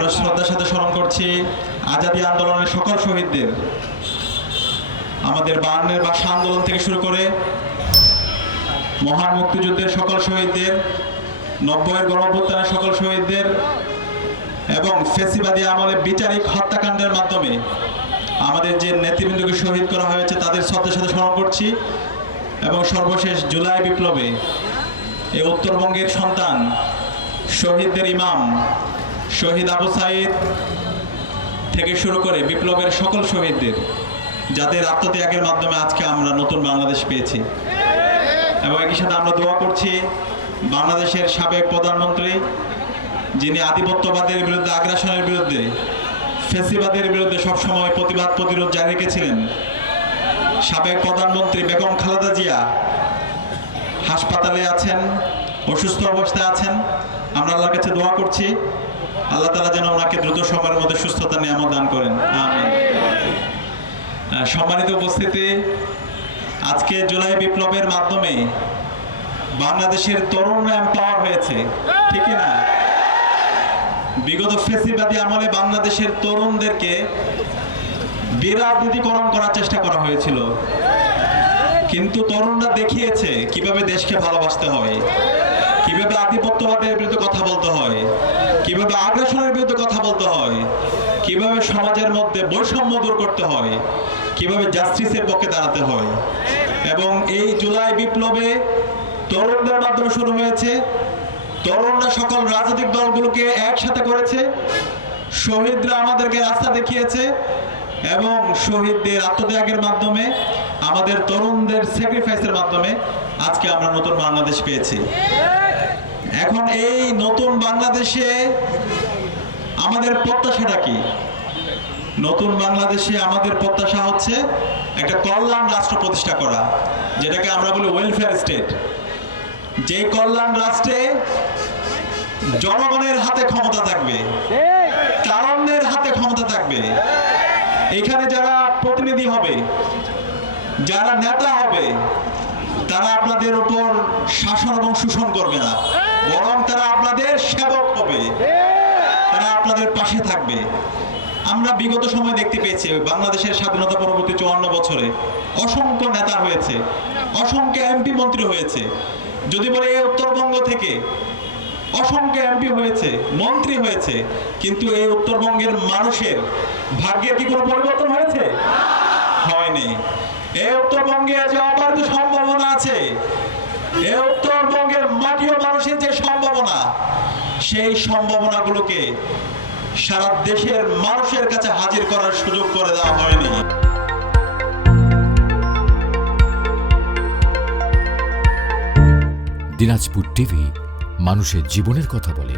আমরা শ্রদ্ধার সাথে স্মরণ করছি আজাদী আন্দোলনের সকল শহীদদের। আমাদের বায়ান্নের ভাষা আন্দোলন থেকে শুরু করে মহান মুক্তিযুদ্ধের সকল শহীদদের, নব্বইয়ের গণঅভ্যুত্থানের সকল শহীদদের এবং ফেসিবাদী আমলে বিচারিক হত্যাকাণ্ডের মাধ্যমে আমাদের যে নেতৃবৃন্দকে শহীদ করা হয়েছে তাদের শ্রদ্ধার সাথে স্মরণ করছি এবং সর্বশেষ জুলাই বিপ্লবে এই উত্তরবঙ্গের সন্তান শহীদদের ইমাম শহীদ আবু সাইদ থেকে শুরু করে বিপ্লবের সকল শহীদদের, যাদের আত্মত্যাগের মাধ্যমে আজকে আমরা নতুন বাংলাদেশ পেয়েছি। এবং একই সাথে আমরা দোয়া করছি বাংলাদেশের সাবেক প্রধানমন্ত্রী, যিনি আধিপত্যবাদের বিরুদ্ধে, আগ্রাসনের বিরুদ্ধে, ফেসিবাদের বিরুদ্ধে সবসময় প্রতিবাদ প্রতিরোধ জারি রেখেছিলেন। সাবেক প্রধানমন্ত্রী বেগম খালেদা জিয়া হাসপাতালে আছেন, অসুস্থ অবস্থায় আছেন। আমরা আল্লাহর কাছে দোয়া করছি আল্লাহ তালা যেন ওনাকে দ্রুত সময়ের মধ্যে সুস্থতা, নিয়ামত দান করেন। সম্মানিত উপস্থিতি, আজকে জুলাই বিপ্লবের মাধ্যমে বাংলাদেশের তরুণরা এম্পাওয়ার হয়েছে, ঠিক না? বিগত ফেসিবাদী আমলে বাংলাদেশের তরুণদেরকে বিরাজনীতিকরণ করার চেষ্টা করা হয়েছিল। কিন্তু তরুণরা দেখিয়েছে কীভাবে দেশকে ভালোবাসতে হয়। কীভাবে আধিপত্যবাদের বিরুদ্ধে কথা বলতে হয়? কীভাবে আগ্রাসনের বিরুদ্ধে কথা বলতে হয়? কীভাবে সমাজের মধ্যে বৈষম্য দূর করতে হয়? কীভাবে জাস্টিসের পক্ষে দাঁড়াতে হয়? এবং এই জুলাই বিপ্লবে তরুণদের মাধ্যমে শুরু হয়েছে। তরুণরা সকল রাজনৈতিক দলগুলোকে একসাথে করেছে। শহীদরা আমাদেরকে রাস্তা দেখিয়েছে এবং শহীদদের আত্মত্যাগের মাধ্যমে, আমাদের তরুণদের স্যাক্রিফাইসের মাধ্যমে আজকে আমরা নতুন বাংলাদেশ পেয়েছি। এখন এই নতুন বাংলাদেশে আমাদের প্রত্যাশাটা কি? নতুন বাংলাদেশে আমাদের প্রত্যাশা হচ্ছে একটা কল্যাণ রাষ্ট্র প্রতিষ্ঠা করা, যেটাকে আমরা বলি ওয়েলফেয়ার স্টেট যে কল্যাণ রাষ্ট্রে জনগণের হাতে ক্ষমতা থাকবে, তারুণ্যের হাতে ক্ষমতা থাকবে, এখানে যারা প্রতিনিধি হবে, যারা নেতা হবে তারা আপনাদের উপর শাসন এবং শোষণ করবে না। বরং তারা আপনাদের সেবক হবে। তারা আপনাদের পাশে থাকবে। আমরা বিগত সময় দেখতে পেয়েছি, বাংলাদেশের স্বাধীনতা পরবর্তী চুয়ান্ন বছরে অসংখ্য নেতা হয়েছে, অসংখ্য এমপি মন্ত্রী হয়েছে। যদি বলে এই উত্তরবঙ্গ থেকে অসংখ্য এমপি হয়েছে, মন্ত্রী হয়েছে, কিন্তু এই উত্তরবঙ্গের মানুষের ভাগ্যের কি কোনো পরিবর্তন হয়েছে? হয়নি। এই উত্তরবঙ্গে যে অপার যে সম্ভাবনা আছে এই উত্তরবঙ্গের মাটিও মানুষের যে সম্ভাবনা, সেই সম্ভাবনাগুলোকে সারা দেশের মানুষের কাছে হাজির করার সুযোগ করে দেওয়া হয়নি। দিনাজপুর টিভি মানুষের জীবনের কথা বলে।